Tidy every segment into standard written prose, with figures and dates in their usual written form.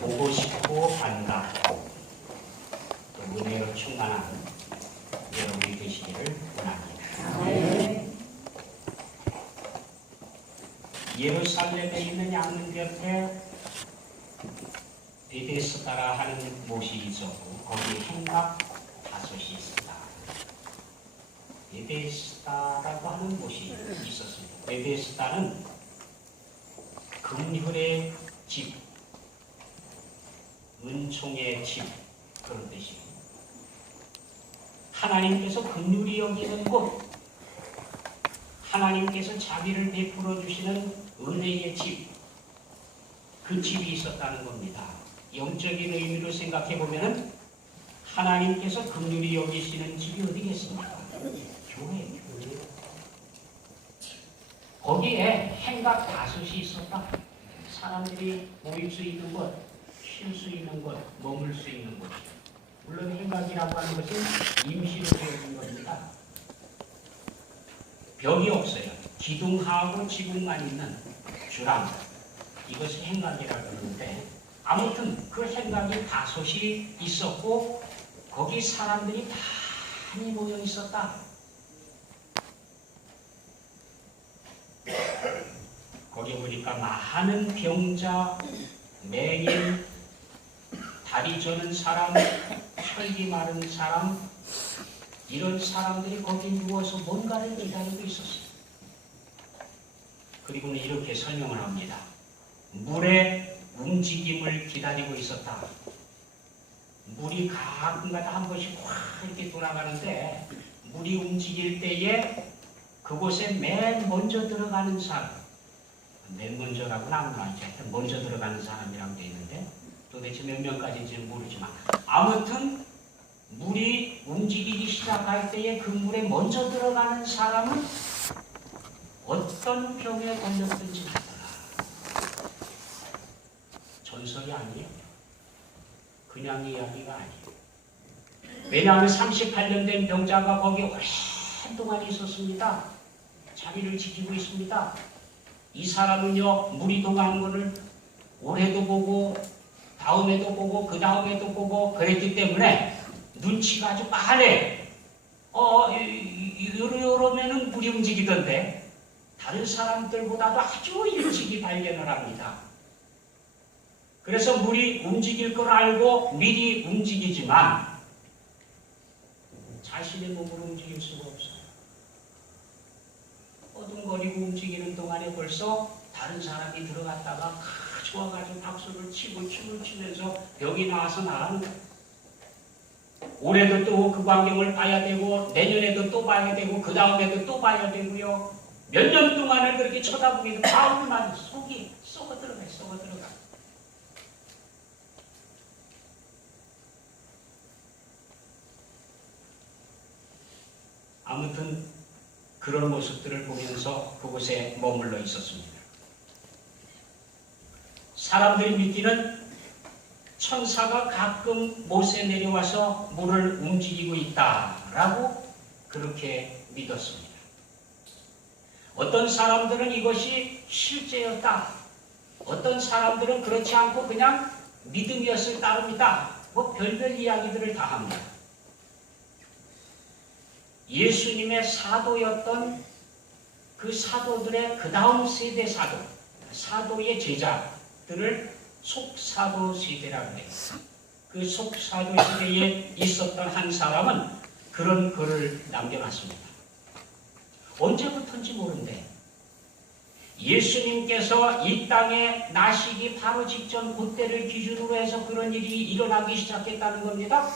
보고 싶고 반갑고 또 은혜로 충만한 여러분이 되시기를 원합니다. 예루살렘에 있는 양문 곁에 베데스다라 하는 못이 있었고 거기에 행각 5이 있었다. 베데스다라고 하는 못이 있었습니다. 베데스다는 긍휼의 집, 은총의 집 그런 뜻입니다. 하나님께서 긍휼히 여기는 곳, 하나님께서 자비를 베풀어 주시는 은혜의 집, 그 집이 있었다는 겁니다. 영적인 의미로 생각해 보면은 하나님께서 긍휼히 여기시는 집이 어디겠습니까? 교회. 거기에 행각 5이 있었다. 사람들이 모일 수 있는 곳, 쉴 수 있는 곳, 머물 수 있는 곳. 물론 행각이라고 하는 것은 임시로 되어진 겁니다. 벽이 없어요. 기둥하고 지붕만 있는 주랑. 이것이 행각이라고 하는데 아무튼 그 행각이 5이 있었고 거기 사람들이 많이 모여 있었다. 거기 보니까 많은 병자, 맹인, 다리 저는 사람, 혈기 마른 사람, 이런 사람들이 거기 누워서 뭔가를 기다리고 있었어요. 그리고는 이렇게 설명을 합니다. 물의 움직임을 기다리고 있었다. 물이 가끔가다 한 번씩 확 이렇게 돌아가는데 물이 움직일 때에 그곳에 맨 먼저 들어가는 사람, 맨 먼저라고는 안 나와있죠. 먼저 들어가는 사람이라고 되어 있는데 도대체 몇 명까지인지는 모르지만 아무튼 물이 움직이기 시작할 때에 그 물에 먼저 들어가는 사람은 어떤 병에 걸렸든지 몰라. 전설이 아니에요. 그냥 이야기가 아니에요. 왜냐하면 38년 된 병자가 거기 오랫동안 있었습니다. 자기를 지키고 있습니다. 이 사람은요, 물이 동하는 것을 올해도 보고 다음에도 보고 그 다음에도 보고 그랬기 때문에 눈치가 아주 빠르네. 이러면은 물이 움직이던데 다른 사람들보다도 아주 일찍이 발견을 합니다. 그래서 물이 움직일 걸 알고 미리 움직이지만 자신의 몸을 움직일 수가 없어요. 어둠거리고 움직이는 동안에 벌써 다른 사람이 들어갔다가 좋아가지고 박수를 치고 춤을 추면서 병이 나와서 나가는 거예요. 올해도 또 그 광경을 봐야 되고 내년에도 또 봐야 되고 그 다음에도 또 봐야 되고요. 몇 년 동안을 그렇게 쳐다보게 되면 마음만 속이 썩어 들어가요. 썩어 들어가. 아무튼 그런 모습들을 보면서 그곳에 머물러 있었습니다. 사람들이 믿기는 천사가 가끔 못에 내려와서 물을 움직이고 있다라고 그렇게 믿었습니다. 어떤 사람들은 이것이 실제였다. 어떤 사람들은 그렇지 않고 그냥 믿음이었을 따름이다. 뭐 별별 이야기들을 다 합니다. 예수님의 사도였던 그 사도들의 그 다음 세대 사도의 제자들을 속사도 세대라고 해요. 그 속사도 세대에 있었던 한 사람은 그런 글을 남겨놨습니다. 언제부터인지 모른대. 예수님께서 이 땅에 나시기 바로 직전 그때를 기준으로 해서 그런 일이 일어나기 시작했다는 겁니다.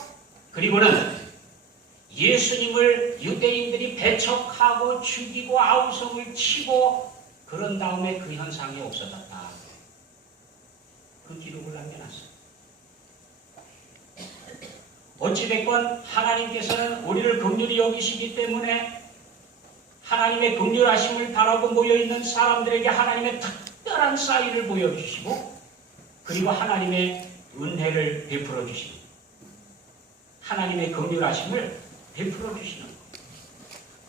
그리고는 예수님을 유대인들이 배척하고 죽이고 아우성을 치고 그런 다음에 그 현상이 없어졌다. 그 기록을 남겨놨어요. 어찌됐건 하나님께서는 우리를 긍휼히 여기시기 때문에 하나님의 긍휼하심을 바라고 모여있는 사람들에게 하나님의 특별한 사인을 보여주시고 그리고 하나님의 은혜를 베풀어 주시고 하나님의 긍휼하심을 베풀어 주시는 것.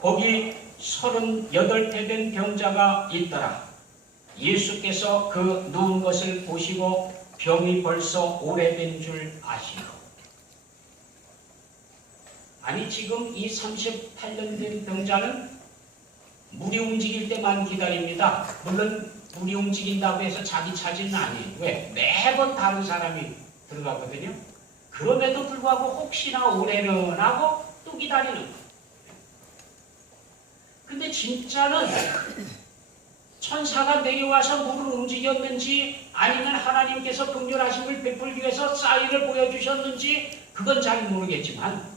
거기 38배 된 병자가 있더라. 예수께서 그 누운 것을 보시고 병이 벌써 오래된 줄 아시고. 아니 지금 이 38년 된 병자는 물이 움직일 때만 기다립니다. 물론 물이 움직인다고 해서 자기 차지는 아니에요. 왜? 매번 다른 사람이 들어가거든요. 그럼에도 불구하고 혹시나 오래는 하고 또 기다리는 거예요. 근데 진짜는 천사가 내려와서 물을 움직였는지 아니면 하나님께서 긍휼하심을 베풀기 위해서 사인을 보여주셨는지 그건 잘 모르겠지만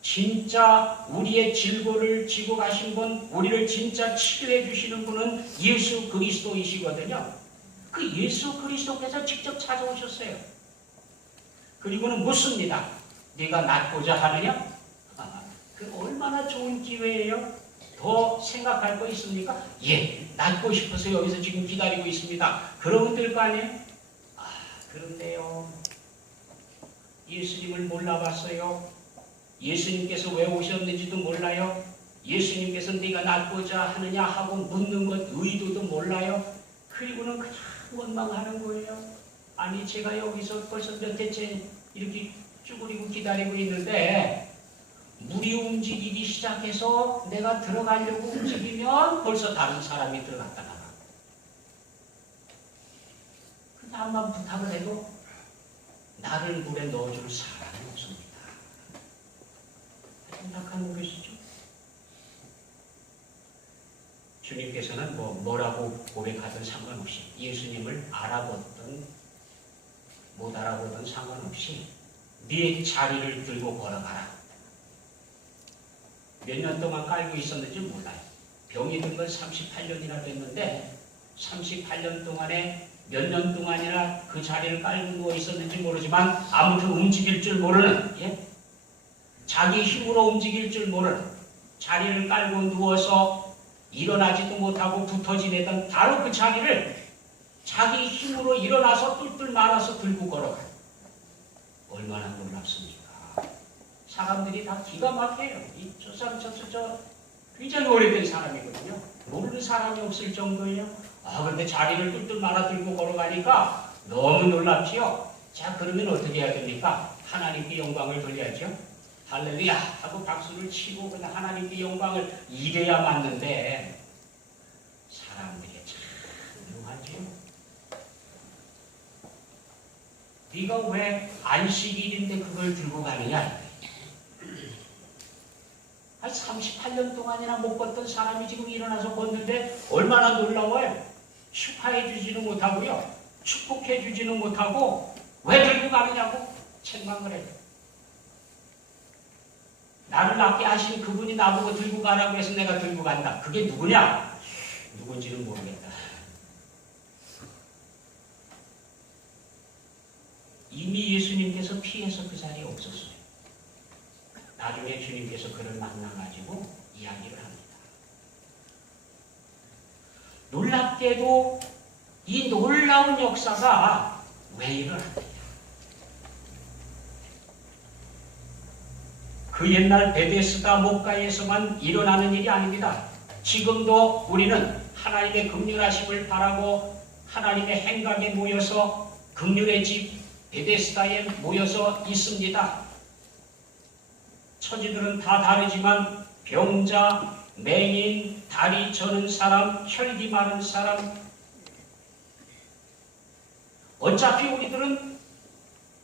진짜 우리의 질고를 지고 가신 분, 우리를 진짜 치료해 주시는 분은 예수 그리스도이시거든요. 그 예수 그리스도께서 직접 찾아오셨어요. 그리고는 묻습니다. 네가 낫고자 하느냐? 그 얼마나 좋은 기회예요. 더 생각할 거 있습니까? 예, 낫고 싶어서 여기서 지금 기다리고 있습니다. 그러면 될 거 아니에요? 그런데요. 예수님을 몰라봤어요. 예수님께서 왜 오셨는지도 몰라요. 예수님께서 네가 낫고자 하느냐 하고 묻는 것 의도도 몰라요. 그리고는 그냥 원망하는 거예요. 아니 제가 여기서 벌써 몇 해째 이렇게 쭈그리고 기다리고 있는데 물이 움직이기 시작해서 내가 들어가려고 움직이면 벌써 다른 사람이 들어갔다 나가. 근데 한번 부탁을 해도 나를 물에 넣어줄 사람이 없습니다. 생각하는 것이죠. 주님께서는 뭐라고 고백하든 상관없이 예수님을 알아보든 못 알아보든 상관없이 네 자리를 들고 걸어가라. 몇 년 동안 깔고 있었는지 몰라요. 병이 든 건 38년이나 됐는데 38년 동안에 몇 년 동안이나 그 자리를 깔고 누워 있었는지 모르지만 아무튼 움직일 줄 모르는 자기 힘으로 움직일 줄 모르는 자리를 깔고 누워서 일어나지도 못하고 붙어 지내던 바로 그 자리를 자기 힘으로 일어나서 뚫뚫 말아서 들고 걸어가요. 얼마나 놀랍습니까? 사람들이 다 기가 막혀요. 저 사람 저 굉장히 오래된 사람이거든요. 모르는 사람이 없을 정도예요. 근데 자리를 뚫뚫 말아 들고 걸어가니까 너무 놀랍지요. 자, 그러면 어떻게 해야 됩니까? 하나님께 영광을 돌려야죠. 할렐루야 하고 박수를 치고 그냥 하나님께 영광을 이래야 맞는데 사람들이 참 묘하지요. 네가 왜 안식일인데 그걸 들고 가느냐? 38년 동안이나 못 걷던 사람이 지금 일어나서 걷는데 얼마나 놀라워요. 축하해 주지는 못하고요. 축복해 주지는 못하고 왜 들고 가느냐고 책망을 해요. 나를 낫게 하신 그분이 나보고 들고 가라고 해서 내가 들고 간다. 그게 누구냐? 누군지는 모르겠다. 이미 예수님께서 피해서 그 자리에 없었어요. 나중에 주님께서 그를 만나가지고 이야기를 합니다. 놀랍게도 이 놀라운 역사가 왜 일어납니까? 그 옛날 베데스다 목가에서만 일어나는 일이 아닙니다. 지금도 우리는 하나님의 긍휼하심을 바라고 하나님의 행각에 모여서 긍휼의 집 베데스다에 모여서 있습니다. 처지들은 다 다르지만 병자, 맹인, 다리 저는 사람, 혈기 많은 사람, 어차피 우리들은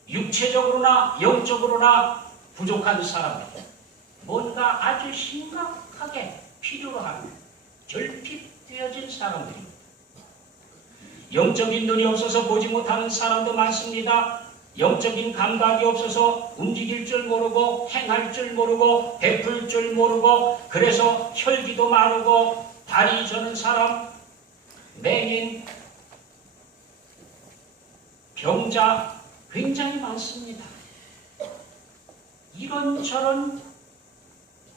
육체적으로나 영적으로나 부족한 사람들, 뭔가 아주 심각하게 필요로 하는 결핍되어진 사람들입니다. 영적인 눈이 없어서 보지 못하는 사람도 많습니다. 영적인 감각이 없어서 움직일 줄 모르고 행할 줄 모르고 베풀 줄 모르고 그래서 혈기도 마르고 다리 저는 사람, 맹인, 병자 굉장히 많습니다. 이런저런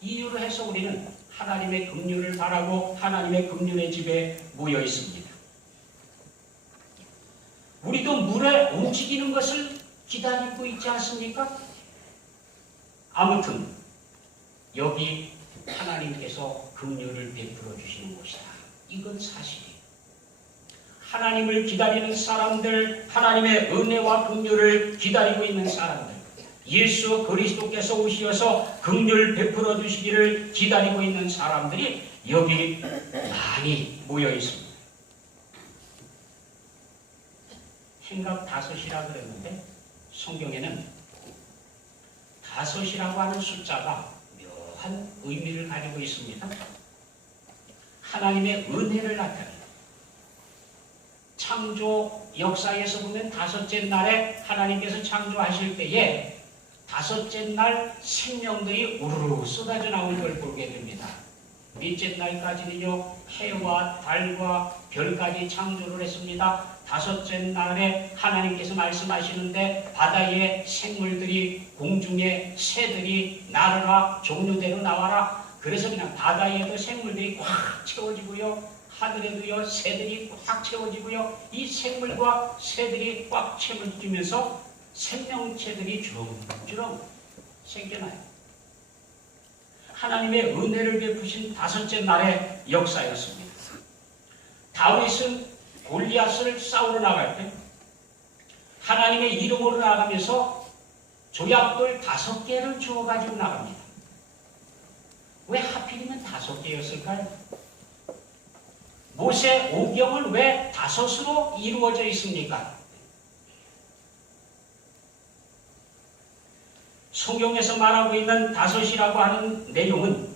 이유로 해서 우리는 하나님의 긍휼을 바라고 하나님의 긍휼의 집에 모여 있습니다. 우리도 물에 움직이는 것을 기다리고 있지 않습니까? 아무튼 여기 하나님께서 긍휼을 베풀어 주시는 것이다. 이건 사실이에요. 하나님을 기다리는 사람들, 하나님의 은혜와 긍휼을 기다리고 있는 사람들, 예수 그리스도께서 오셔서 긍휼 베풀어 주시기를 기다리고 있는 사람들이 여기 많이 모여 있습니다. 행각 5이라 그랬는데 성경에는 5이라고 하는 숫자가 묘한 의미를 가지고 있습니다. 하나님의 은혜를 나타내요. 창조 역사에서 보면 5째 날에 하나님께서 창조하실 때에 5째 날 생명들이 우르르 쏟아져 나오는 걸 보게 됩니다. 넷째 날까지는요, 해와 달과 별까지 창조를 했습니다. 5째 날에 하나님께서 말씀하시는데 바다의 생물들이, 공중의 새들이 날아라, 종류대로 나와라. 그래서 그냥 바다에도 생물들이 꽉 채워지고요, 하늘에도요 새들이 꽉 채워지고요, 이 생물과 새들이 꽉 채워지면서 생명체들이 주렁주렁 생겨나요. 하나님의 은혜를 베푸신 5째 날의 역사였습니다. 다윗은 골리앗을 싸우러 나갈 때 하나님의 이름으로 나가면서 조약돌 5개를 주워가지고 나갑니다. 왜 하필이면 5개였을까요? 모세 오경은 왜 5으로 이루어져 있습니까? 성경에서 말하고 있는 5이라고 하는 내용은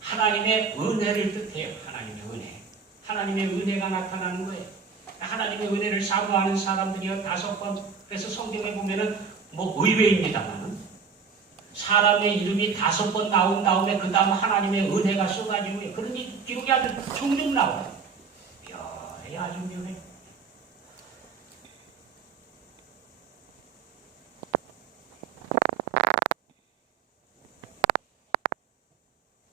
하나님의 은혜를 뜻해요. 하나님의 은혜. 하나님의 은혜가 나타나는 거예요. 하나님의 은혜를 사모하는 사람들이요 5번. 그래서 성경에 보면은 의외입니다만 사람의 이름이 5번 나온 다음에 그 다음 하나님의 은혜가 쏟아지고요. 그런 기록이 아주 종종 나와요. 묘해, 아주 묘해.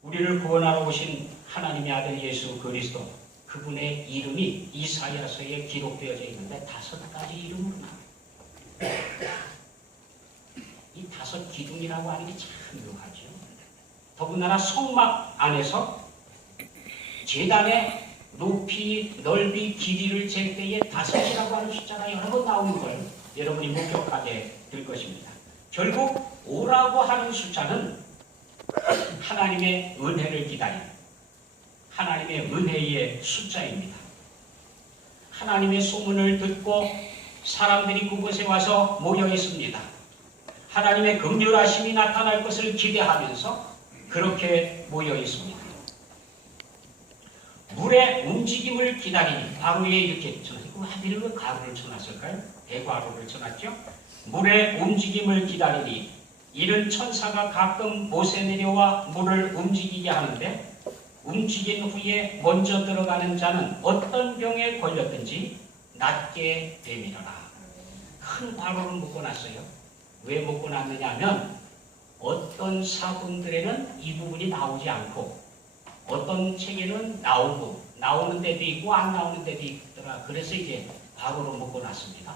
우리를 구원하러 오신 하나님의 아들 예수 그리스도, 그분의 이름이 이사야서에 기록되어져 있는데 5가지 이름으로 나와요. 이 5 기둥이라고 하는 게 참 묘하죠. 더군다나 성막 안에서 제단의 높이, 넓이, 길이를 잴 때에 5이라고 하는 숫자가 여러 번 나오는 걸 여러분이 목격하게 될 것입니다. 결국 5라고 하는 숫자는 하나님의 은혜를 기다리는 하나님의 은혜의 숫자입니다. 하나님의 소문을 듣고 사람들이 그곳에 와서 모여 있습니다. 하나님의 긍휼하심이 나타날 것을 기대하면서 그렇게 모여 있습니다. 물의 움직임을 기다리니, 가로에 이렇게 쳐놨고, 하필 왜 가로를 쳐놨을까요? 대괄호를 쳐놨죠? 물의 움직임을 기다리니 이른 천사가 가끔 못에 내려와 물을 움직이게 하는데, 움직인 후에 먼저 들어가는 자는 어떤 병에 걸렸든지 낫게 되미러라. 큰 괄호를 묶어놨어요. 왜 묶어놨느냐 하면 어떤 사본들에는 이 부분이 나오지 않고 어떤 책에는 나오고, 나오는 데도 있고 안 나오는 데도 있더라. 그래서 이제 괄호로 묶어놨습니다.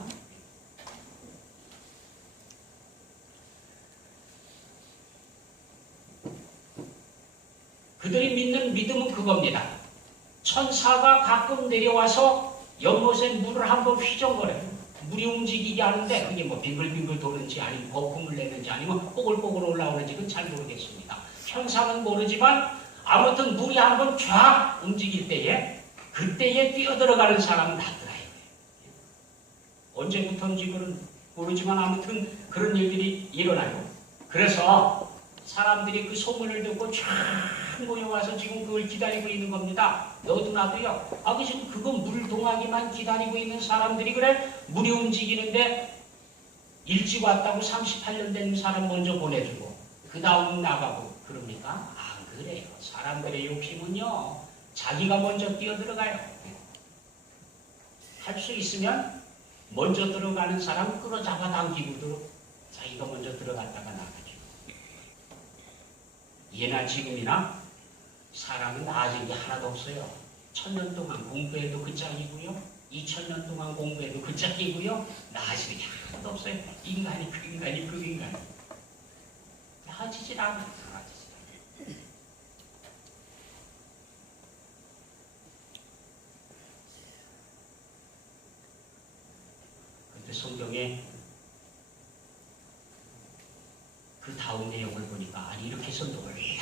그들이 믿는 믿음은 그겁니다. 천사가 가끔 내려와서 연못에 물을 한번 휘정거려요. 물이 움직이게 하는데 그게 빙글빙글 도는지 아니면 거품을 내는지 아니면 뽀글뽀글 올라오는지 그건 잘 모르겠습니다. 현상은 모르지만 아무튼 물이 한번 쫙 움직일 때에 그때에 뛰어들어가는 사람은 나더라. 언제부터인지 그는 모르지만 아무튼 그런 일들이 일어나요. 그래서 사람들이 그 소문을 듣고 쫙 모여와서 지금 그걸 기다리고 있는 겁니다. 너도 나도요. 지금 그거 물동하기만 기다리고 있는 사람들이 그래? 물이 움직이는데 일찍 왔다고 38년 된 사람 먼저 보내주고 그 다음 나가고 그럽니까? 안 그래요. 사람들의 욕심은요. 자기가 먼저 뛰어들어가요. 할 수 있으면 먼저 들어가는 사람 끌어잡아 당기고도 자기가 먼저 들어갔다가 나가죠. 예나 지금이나 사람은 나아진 게 하나도 없어요. 1000년 동안 공부해도 그 짝이고요. 2000년 동안 공부해도 그 짝이고요. 나아지는 게 하나도 없어요. 인간이 그 인간이 그 인간이. 나아지질 않아.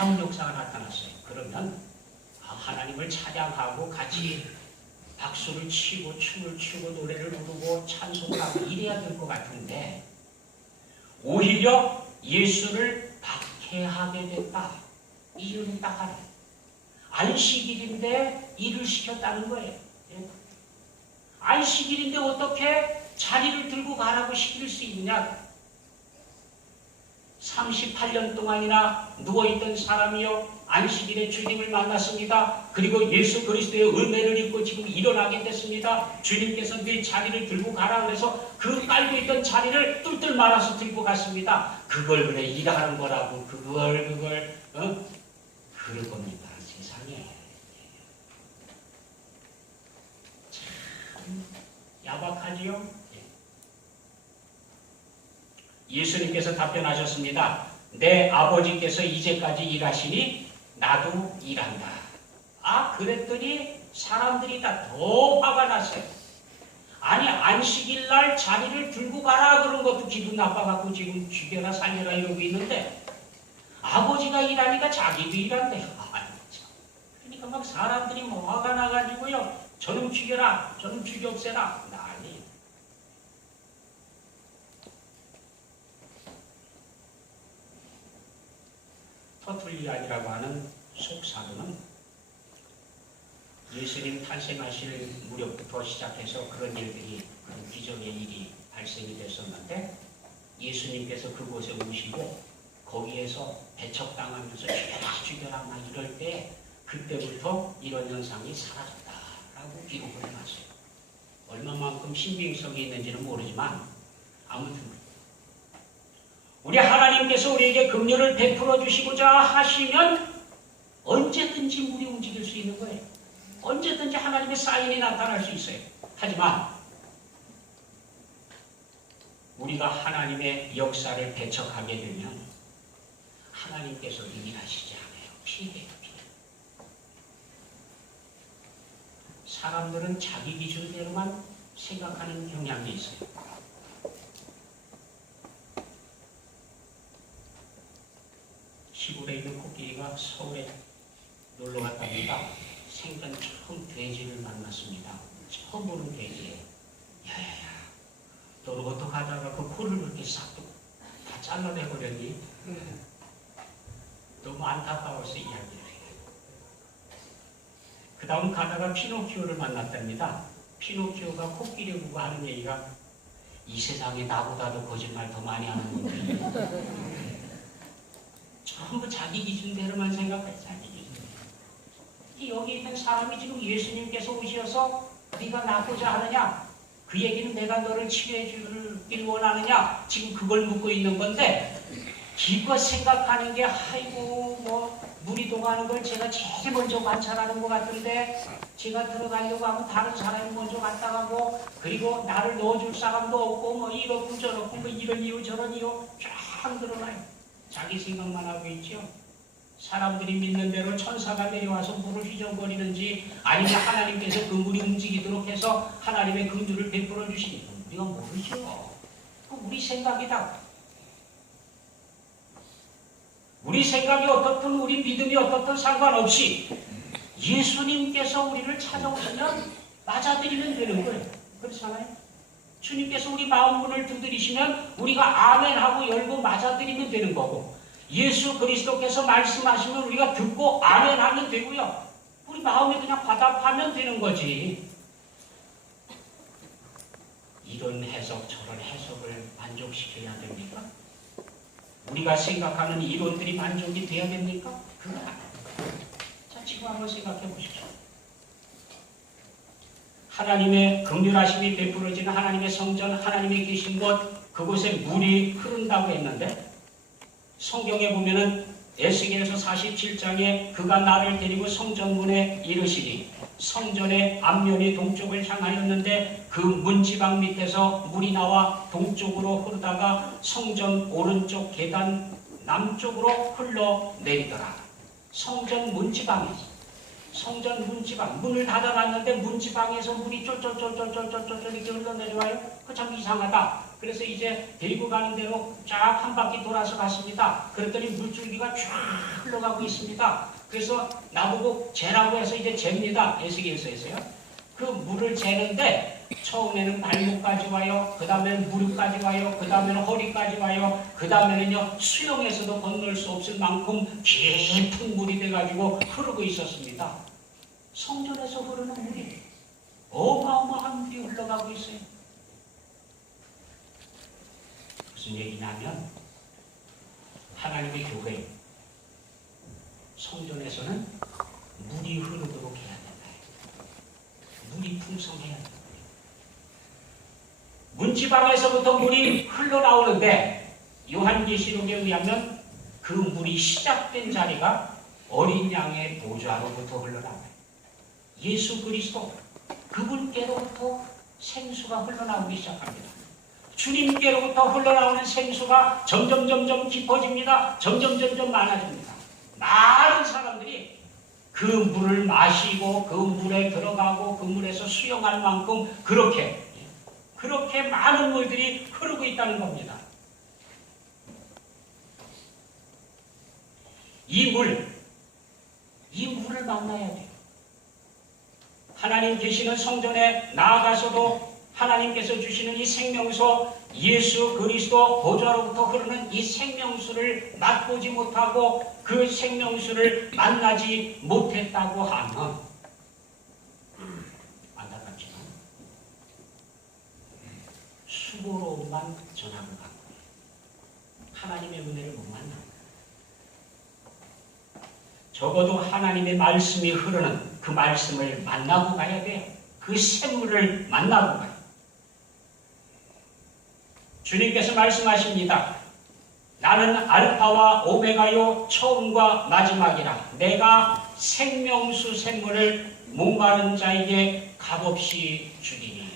놀라운 역사가 나타났어요. 그러면 하나님을 찬양하고 같이 박수를 치고 춤을 추고 노래를 부르고 찬송하고 이래야 될 것 같은데 오히려 예수를 박해하게 됐다. 이유는 딱 하나. 안식일인데 일을 시켰다는 거예요. 안식일인데 어떻게 자리를 들고 가라고 시킬 수 있느냐. 38년 동안이나 누워있던 사람이요 안식일에 주님을 만났습니다. 그리고 예수 그리스도의 은혜를 입고 지금 일어나게 됐습니다. 주님께서 내 자리를 들고 가라 그래서 그 깔고 있던 자리를 뚫뚫 말아서 들고 갔습니다. 그걸 그래 일하는 거라고 그럴 겁니다. 세상에 참 야박하지요. 예수님께서 답변하셨습니다. 내 아버지께서 이제까지 일하시니 나도 일한다. 그랬더니 사람들이 다 더 화가 났어요. 아니 안식일 날 자리를 들고 가라 그런 것도 기분 나빠갖고 지금 죽여라 살려라 이러고 있는데 아버지가 일하니까 자기도 일한대. 그러니까 막 사람들이 뭐 화가 나가지고요. 저놈 죽여라, 저놈 죽여 없애라. 아니. 터툴리안이라고 하는 속사도는 예수님 탄생하실 무렵부터 시작해서 그런 일들이, 그런 기적의 일이 발생이 됐었는데 예수님께서 그곳에 오시고 거기에서 배척당하면서 죽여라 막 이럴 때 그때부터 이런 현상이 사라졌다라고 기록을 해놨어요. 얼마만큼 신빙성이 있는지는 모르지만 아무튼 우리 하나님께서 우리에게 긍휼을 베풀어 주시고자 하시면 언제든지 물이 움직일 수 있는 거예요. 언제든지 하나님의 사인이 나타날 수 있어요. 하지만 우리가 하나님의 역사를 배척하게 되면 하나님께서 일하시지 않아요. 피해요. 사람들은 자기 기준대로만 생각하는 경향이 있어요. 시골에 있는 코끼리가 서울에 놀러 갔다니까 생전 처음 돼지를 만났습니다. 처음 보는 돼지예요. 야야야, 너는 어떡하다가 그 코를 그렇게 싹 다 잘라내버렸니? 너무 안타까워서 이야기를 해요. 그 다음 가다가 피노키오를 만났답니다. 피노키오가 코끼리 보고 하는 얘기가 이 세상에 나보다도 거짓말 더 많이 하는 분들이 전부 자기 기준대로만 생각해. 자기 기준대로. 여기 있는 사람이 지금 예수님께서 오셔서 네가 낫고자 하느냐? 그 얘기는 내가 너를 치료해 주길 원하느냐? 지금 그걸 묻고 있는 건데 기껏 생각하는 게 아이고 뭐 무리동하는 걸 제가 제일 먼저 관찰하는 것 같은데 제가 들어가려고 하면 다른 사람이 먼저 갔다 가고 그리고 나를 넣어줄 사람도 없고 뭐 이렇고 저렇고 뭐 이런 이유 저런 이유 쫙 드러나요. 자기 생각만 하고 있죠. 사람들이 믿는 대로 천사가 내려와서 물을 휘저거리는지 아니면 하나님께서 그 물이 움직이도록 해서 하나님의 긍휼을 베풀어 주시니 우리가 모르죠. 우리 생각이다. 우리 생각이 어떻든 우리 믿음이 어떻든 상관없이 예수님께서 우리를 찾아오시면 맞아들이면 되는 거예요. 그렇잖아요. 주님께서 우리 마음문을 두드리시면 우리가 아멘하고 열고 맞아들이면 되는 거고 예수 그리스도께서 말씀하시면 우리가 듣고 아멘하면 되고요. 우리 마음에 그냥 화답하면 되는 거지. 이런 해석 저런 해석을 만족시켜야 됩니까? 우리가 생각하는 이론들이 만족이 돼야 됩니까? 그건 아니에요. 자, 지금 한번 생각해 보십시오. 하나님의 긍휼하심이 베풀어지는 하나님의 성전, 하나님이 계신 곳, 그곳에 물이 흐른다고 했는데 성경에 보면은 에스겔서 47장에 그가 나를 데리고 성전문에 이르시니 성전의 앞면이 동쪽을 향하였는데 그 문지방 밑에서 물이 나와 동쪽으로 흐르다가 성전 오른쪽 계단 남쪽으로 흘러내리더라. 성전 문지방에서 성전 문지방, 문을 닫아놨는데 문지방에서 물이 쫄쫄쫄쫄쫄쫄쫄 이렇게 흘러내려와요. 그 참 이상하다. 그래서 이제 데리고 가는 대로 쫙 한 바퀴 돌아서 갔습니다. 그랬더니 물줄기가 쫙 흘러가고 있습니다. 그래서 나보고 재라고 해서 이제 잽니다. 에스겔서에서요. 그 물을 재는데 처음에는 발목까지 와요. 그 다음에는 무릎까지 와요. 그 다음에는 허리까지 와요. 그 다음에는요 수영에서도 건널 수 없을 만큼 깊은 물이 돼가지고 흐르고 있었습니다. 성전에서 흐르는 물이 어마어마한 물이 흘러가고 있어요. 무슨 얘기냐면 하나님의 교회 성전에서는 물이 흐르도록 해야 된다. 물이 풍성해야 된다. 문지방에서부터 물이 흘러나오는데 요한계시록에 의하면 그 물이 시작된 자리가 어린 양의 보좌로부터 흘러나와요. 예수 그리스도 그분께로부터 생수가 흘러나오기 시작합니다. 주님께로부터 흘러나오는 생수가 점점 깊어집니다. 점점 많아집니다. 많은 사람들이 그 물을 마시고 그 물에 들어가고 그 물에서 수영할 만큼 그렇게 많은 물들이 흐르고 있다는 겁니다. 이 물을 만나야 돼요. 하나님 계시는 성전에 나아가서도 하나님께서 주시는 이 생명수 예수 그리스도 보좌로부터 흐르는 이 생명수를 맛보지 못하고 그 생명수를 만나지 못했다고 하면 안타깝지만 수고로만 전하고 가고 하나님의 은혜를 못 만나. 적어도 하나님의 말씀이 흐르는 그 말씀을 만나고 가야 돼요. 그 샘물을 만나고 가요. 주님께서 말씀하십니다. 나는 알파와 오메가요 처음과 마지막이라. 내가 생명수 샘물을 목마른 자에게 값없이 주리니.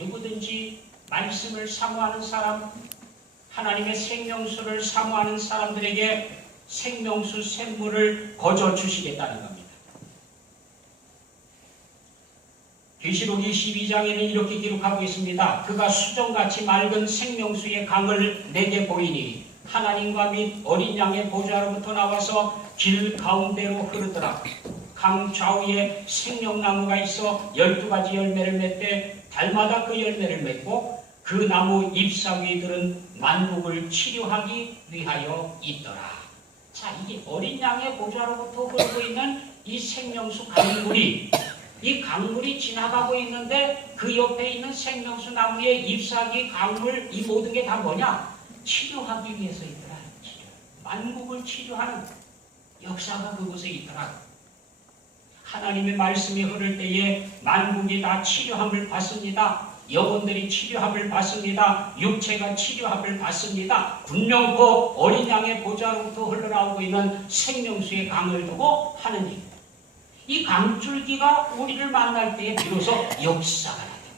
누구든지 말씀을 사모하는 사람, 하나님의 생명수를 사모하는 사람들에게 생명수 샘물을 거저 주시겠다는 겁니다. 계시록 22장에는 이렇게 기록하고 있습니다. 그가 수정같이 맑은 생명수의 강을 내게 보이니 하나님과 및 어린 양의 보좌로부터 나와서 길 가운데로 흐르더라. 강 좌우에 생명나무가 있어 12가지 열매를 맺되 달마다 그 열매를 맺고 그 나무 잎사귀들은 만국을 치료하기 위하여 있더라. 자, 이게 어린 양의 보좌로부터 흐르고 있는 이 생명수 강물이 이 강물이 지나가고 있는데 그 옆에 있는 생명수 나무의 잎사귀, 강물, 이 모든 게 다 뭐냐? 치료하기 위해서 있더라. 치료. 만국을 치료하는 역사가 그곳에 있더라. 하나님의 말씀이 흐를 때에 만국이 다 치료함을 받습니다. 영혼들이 치료함을 받습니다. 육체가 치료함을 받습니다. 분명코 어린 양의 보좌로부터 흘러나오고 있는 생명수의 강을 두고 하는 일. 이 강줄기가 우리를 만날 때에 비로소 역사가 나타나요.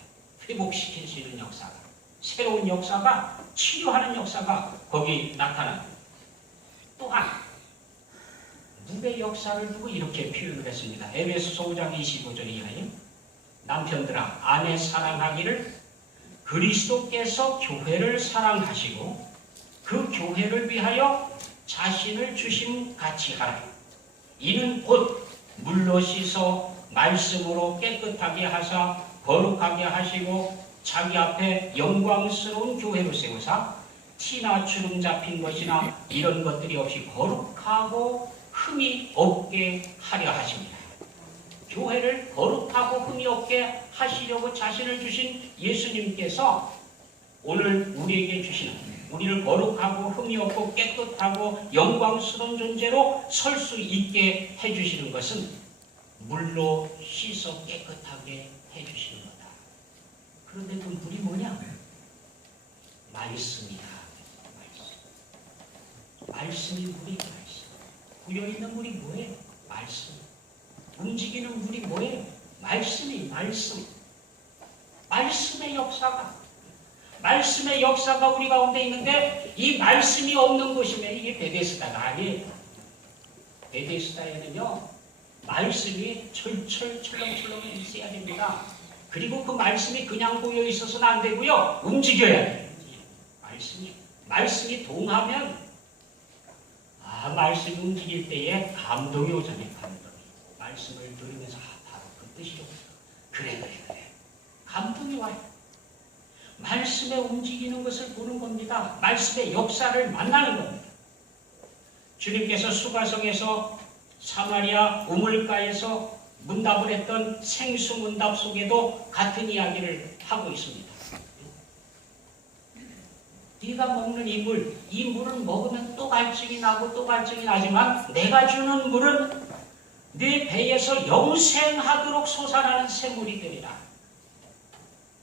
회복시킬 수 있는 역사가. 새로운 역사가, 치료하는 역사가 거기 나타나요. 또한 물의 역사를 두고 이렇게 표현을 했습니다. 에베소서 5장 25절에 의하여 남편들아 아내 사랑하기를 그리스도께서 교회를 사랑하시고 그 교회를 위하여 자신을 주심 같이 하라. 이는 곧 물로 씻어 말씀으로 깨끗하게 하사 거룩하게 하시고 자기 앞에 영광스러운 교회로 세우사 티나 주름 잡힌 것이나 이런 것들이 없이 거룩하고 흠이 없게 하려 하십니다. 교회를 거룩하고 흠이 없게 하시려고 자신을 주신 예수님께서 오늘 우리에게 주시는 우리를 거룩하고 흠이 없고 깨끗하고 영광스러운 존재로 설 수 있게 해주시는 것은 물로 씻어 깨끗하게 해주시는 거다. 그런데 그 물이 뭐냐? 말씀이다. 말씀이 물이 말씀. 부여있는 물이 뭐예요? 말씀. 움직이는 물이 뭐예요? 말씀이 말씀. 말씀의 역사가. 말씀의 역사가 우리 가운데 있는데 이 말씀이 없는 곳이면 이게 베데스다가 아니에요. 베데스다에는요 말씀이 철철 철렁철렁 있어야 됩니다. 그리고 그 말씀이 그냥 보여 있어서는 안 되고요. 움직여야 돼요. 말씀이 동하면 말씀이 움직일 때에 감동이 오잖아요. 감동이. 말씀을 들으면서 바로 그 뜻이죠. 그래. 감동이 와요. 말씀에 움직이는 것을 보는 겁니다. 말씀의 역사를 만나는 겁니다. 주님께서 수가성에서 사마리아 우물가에서 문답을 했던 생수문답 속에도 같은 이야기를 하고 있습니다. 네가 먹는 이 물은 먹으면 또 갈증이 나고 또 갈증이 나지만 내가 주는 물은 네 배에서 영생하도록 솟아나는 샘물이 되리라.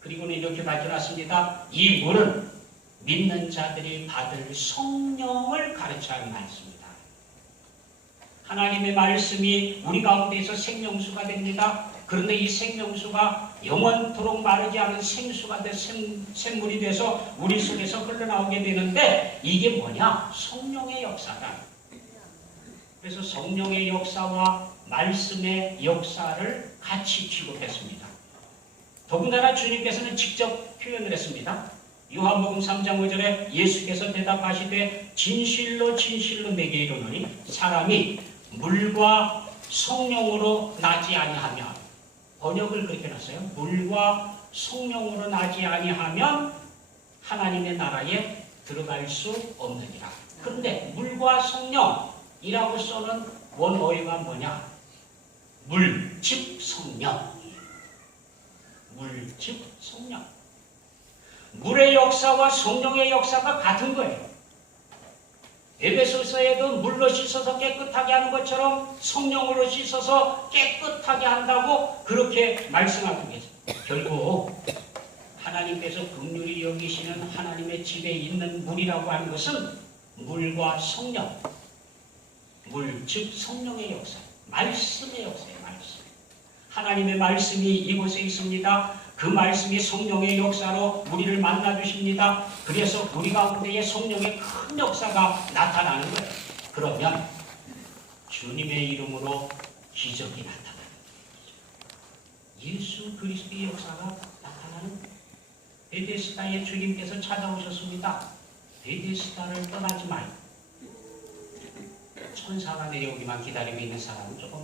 그리고는 이렇게 밝혀놨습니다. 이 물은 믿는 자들이 받을 성령을 가르쳐하는 말씀입니다. 하나님의 말씀이 우리 가운데에서 생명수가 됩니다. 그런데 이 생명수가 영원토록 마르지 않은 생수가 샘물이 돼서 우리 속에서 흘러나오게 되는데 이게 뭐냐? 성령의 역사다. 그래서 성령의 역사와 말씀의 역사를 같이 취급했습니다. 더군다나 주님께서는 직접 표현을 했습니다. 요한복음 3장 5절에 예수께서 대답하시되 진실로 내게 이르노니 사람이 물과 성령으로 나지 아니하면, 번역을 그렇게 해놨어요. 물과 성령으로 나지 아니하면 하나님의 나라에 들어갈 수 없느니라. 그런데 물과 성령이라고 써는 원어휘가 뭐냐? 물, 즉 성령. 물, 즉 성령. 물의 역사와 성령의 역사가 같은 거예요. 에베소서에도 물로 씻어서 깨끗하게 하는 것처럼 성령으로 씻어서 깨끗하게 한다고 그렇게 말씀하고 계세요. 결국 하나님께서 긍휼히 여기시는 하나님의 집에 있는 물이라고 하는 것은 물과 성령, 물, 즉 성령의 역사, 말씀의 역사예요. 말씀. 하나님의 말씀이 이곳에 있습니다. 그 말씀이 성령의 역사로 우리를 만나주십니다. 그래서 우리 가운데에 성령의 큰 역사가 나타나는 거예요. 그러면 주님의 이름으로 기적이 나타나는 거죠. 예수 그리스도의 역사가 나타나는 거예요. 베데스다에 주님께서 찾아오셨습니다. 베데스다를 떠나지 마요. 천사가 내려오기만 기다리고 있는 사람은 조금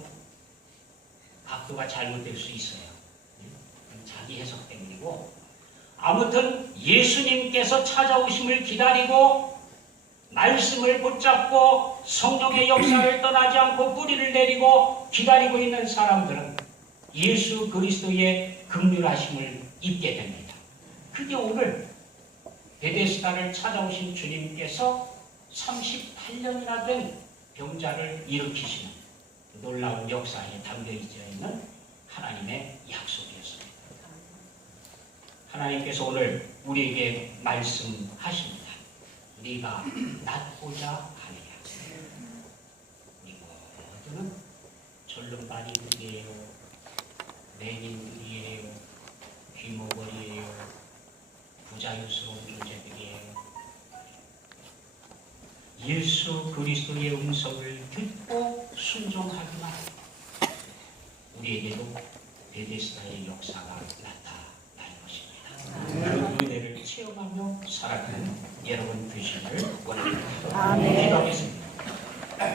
각도가 잘못될 수 있어요. 자기 해석 때문이고, 아무튼 예수님께서 찾아오심을 기다리고 말씀을 붙잡고 성령의 역사를 떠나지 않고 뿌리를 내리고 기다리고 있는 사람들은 예수 그리스도의 긍휼하심을 입게 됩니다. 그게 오늘 베데스다를 찾아오신 주님께서 38년이나 된 병자를 일으키시는 놀라운 역사에 담겨 있는 하나님의 약속이었습니다. 하나님께서 오늘 우리에게 말씀하십니다. 네가 낫고자 하느냐. 우리 모두는 절름발이들이에요, 맹인들이에요, 귀머거리예요, 부자유스러운 존재들이에요. 예수 그리스도의 음성을 듣고 순종하기만 우리에게도 베데스다의 역사가 나타날 것입니다. 그 은혜를 체험하며 살아가는 여러분 되시기를 원합니다. 기도하겠습니다.